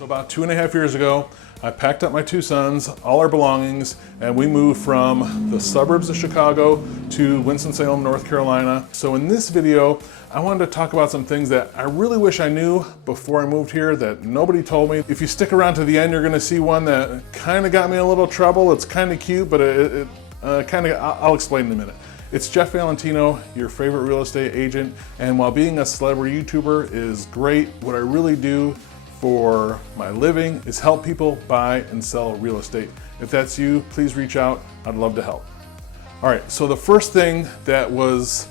So about 2.5 years ago, I packed up my two sons, all our belongings, and we moved from the suburbs of Chicago to Winston-Salem, North Carolina. So in this video, I wanted to talk about some things that I really wish I knew before I moved here that nobody told me. If you stick around to the end, you're gonna see one that kind of got me in a little trouble. It's kind of cute, but I'll explain in a minute. It's Jeff Valentino, your favorite real estate agent, and while being a celebrity YouTuber is great, what I really do for my living is help people buy and sell real estate. If that's you, please reach out. I'd love to help. All right, so the first thing that was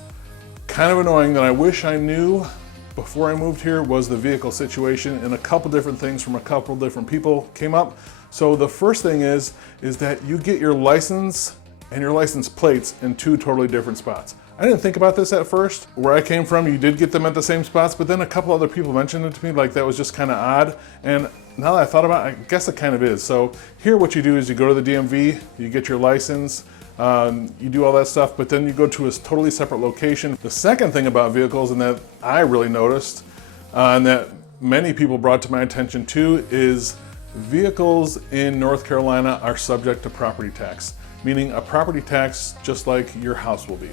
kind of annoying that I wish I knew before I moved here was the vehicle situation, and a couple different things from a couple different people came up. So the first thing is that you get your license and your license plates in two totally different spots. I didn't think about this at first. Where I came from, you did get them at the same spots, but then a couple other people mentioned it to me like that was just kind of odd. And now that I thought about it, I guess it kind of is. So here what you do is you go to the DMV, you get your license, you do all that stuff, but then you go to a totally separate location. The second thing about vehicles, and that I really noticed, and that many people brought to my attention too, is vehicles in North Carolina are subject to property tax, meaning a property tax just like your house will be.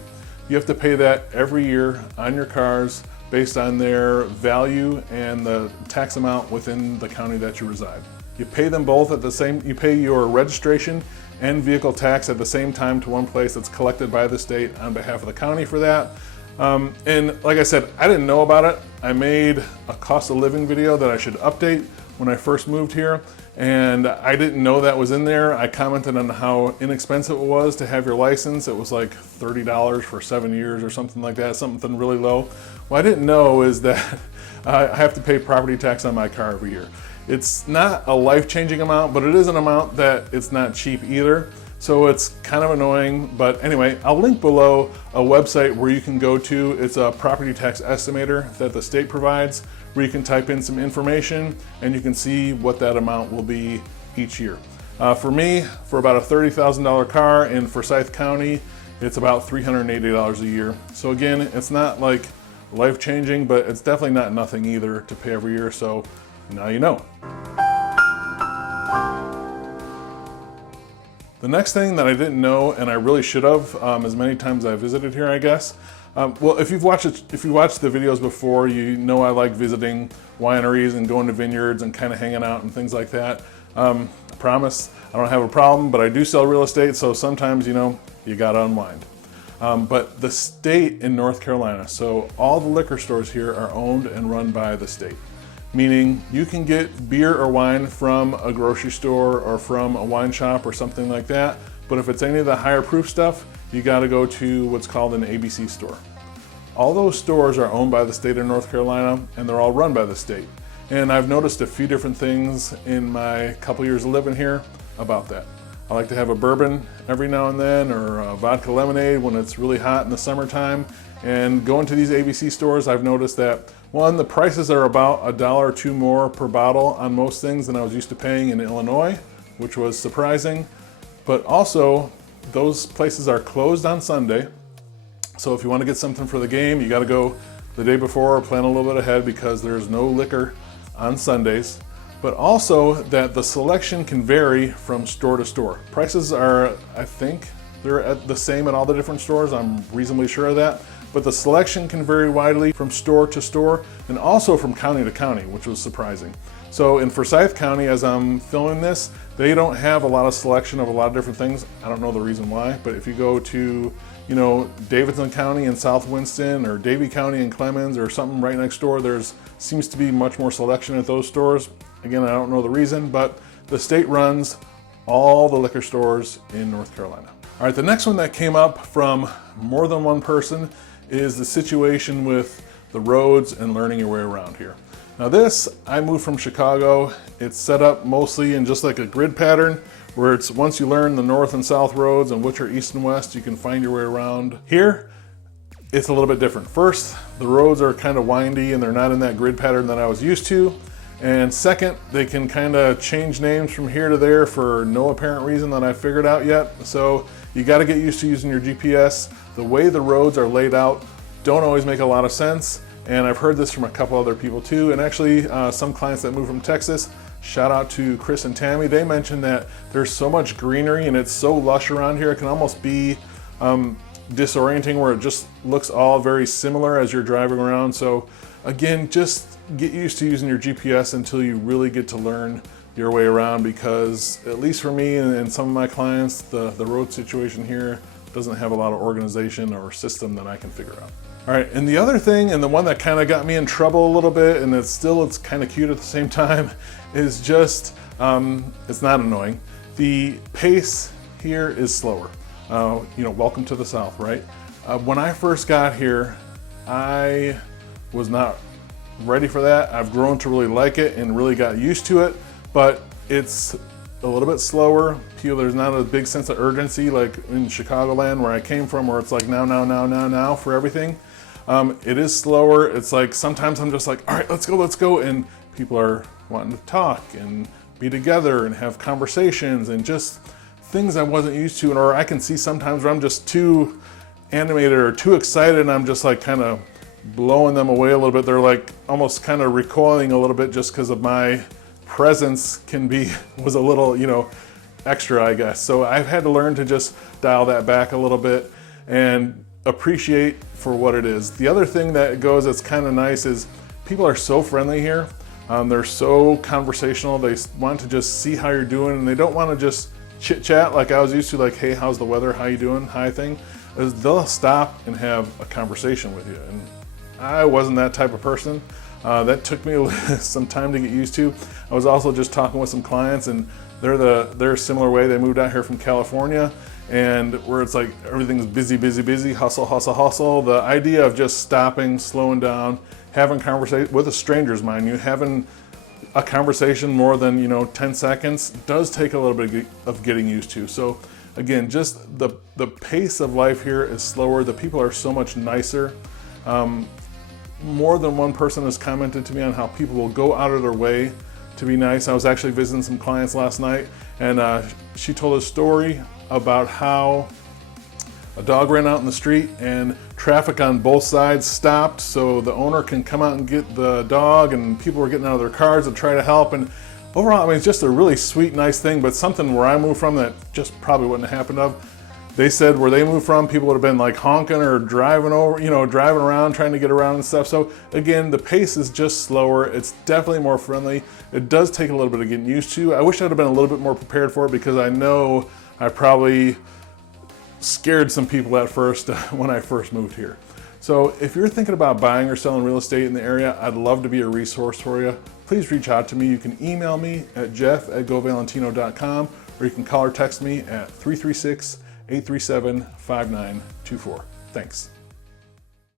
You have to pay that every year on your cars based on their value and the tax amount within the county that you reside. You pay them both at the same, you pay your registration and vehicle tax at the same time to one place that's collected by the state on behalf of the county for that. And like I said, I didn't know about it. I made a cost of living video that I should update when I first moved here, and I didn't know that was in there. I commented on how inexpensive it was to have your license. It was like $30 for 7 years or something like that, something really low. What I didn't know is that I have to pay property tax on my car every year. It's not a life-changing amount, but it is an amount that it's not cheap either. So it's kind of annoying, but anyway, I'll link below a website where you can go to. It's a property tax estimator that the state provides, where you can type in some information and you can see what that amount will be each year. For me, for about a $30,000 car in Forsyth County, it's about $380 a year. So again, it's not like life-changing, but it's definitely not nothing either to pay every year, so now you know. The next thing that I didn't know, and I really should have, as many times I visited here, I guess. Well, if you've watched the videos before, you know I like visiting wineries and going to vineyards and kind of hanging out and things like that. I promise I don't have a problem, but I do sell real estate, so sometimes, you know, you gotta unwind. But the state in North Carolina, so all the liquor stores here are owned and run by the state. Meaning you can get beer or wine from a grocery store or from a wine shop or something like that, but if it's any of the higher proof stuff, you gotta go to what's called an ABC store. All those stores are owned by the state of North Carolina, and they're all run by the state. And I've noticed a few different things in my couple years of living here about that. I like to have a bourbon every now and then, or a vodka lemonade when it's really hot in the summertime. And going to these ABC stores, I've noticed that, one, the prices are about $1 or $2 more per bottle on most things than I was used to paying in Illinois, which was surprising. But also, those places are closed on Sunday. So if you want to get something for the game, you got to go the day before or plan a little bit ahead because there's no liquor on Sundays. But also that the selection can vary from store to store. Prices are, I think, they're the same at all the different stores. I'm reasonably sure of that. But the selection can vary widely from store to store and also from county to county, which was surprising. So in Forsyth County, as I'm filming this, they don't have a lot of selection of a lot of different things. I don't know the reason why, but if you go to, you know, Davidson County in South Winston or Davie County in Clemens or something right next door, there's seems to be much more selection at those stores. Again, I don't know the reason, but the state runs all the liquor stores in North Carolina. All right, the next one that came up from more than one person is the situation with the roads and learning your way around here. Now this, I moved from Chicago. It's set up mostly in just like a grid pattern where it's once you learn the north and south roads and which are east and west, you can find your way around. Here, it's a little bit different. First, the roads are kind of windy and they're not in that grid pattern that I was used to. And second, they can kind of change names from here to there for no apparent reason that I figured out yet. So you got to get used to using your GPS. The way the roads are laid out don't always make a lot of sense. And I've heard this from a couple other people too. And actually some clients that moved from Texas shout out to Chris and Tammy. They mentioned that there's so much greenery and it's so lush around here, it can almost be disorienting where it just looks all very similar as you're driving around. So again, just get used to using your GPS until you really get to learn your way around, because at least for me and some of my clients, the road situation here doesn't have a lot of organization or system that I can figure out. All right, and the other thing, and the one that kind of got me in trouble a little bit, and it's kind of cute at the same time, is just, it's not annoying. The pace here is slower. You know, welcome to the South, right? When I first got here, I was not ready for that. I've grown to really like it and really got used to it, but it's a little bit slower. There's not a big sense of urgency like in Chicagoland where I came from, where it's like now for everything. It is slower. It's like sometimes I'm just like, all right, let's go. And people are wanting to talk and be together and have conversations and just things I wasn't used to. Or I can see sometimes where I'm just too animated or too excited and I'm just like kind of blowing them away a little bit. They're like almost kind of recoiling a little bit just because of my presence was a little, you know, extra, I guess. So I've had to learn to just dial that back a little bit and appreciate for what it is. The other thing that's kind of nice is people are so friendly here. They're so conversational. They want to just see how you're doing, and they don't want to just chit chat like I was used to, like, hey, how's the weather? How you doing? Hi thing. They'll stop and have a conversation with you. And I wasn't that type of person. That took me some time to get used to. I was also just talking with some clients, and they're a similar way. They moved out here from California, and where it's like everything's busy, hustle. The idea of just stopping, slowing down, having conversation with strangers, mind you, having a conversation more than 10 seconds does take a little bit of getting used to. So again, just the pace of life here is slower. The people are so much nicer. More than one person has commented to me on how people will go out of their way to be nice. I was actually visiting some clients last night, and she told a story about how a dog ran out in the street and traffic on both sides stopped so the owner can come out and get the dog, and people were getting out of their cars to try to help. And overall, I mean, it's just a really sweet, nice thing, but something where I moved from that just probably wouldn't have happened of. They said where they moved from, people would have been like honking or driving around, trying to get around and stuff. So again, the pace is just slower. It's definitely more friendly. It does take a little bit of getting used to. I wish I'd have been a little bit more prepared for it, because I know I probably scared some people at first when I first moved here. So if you're thinking about buying or selling real estate in the area, I'd love to be a resource for you. Please reach out to me. You can email me at jeff@govalentino.com, or you can call or text me at 336-837-5924. Thanks.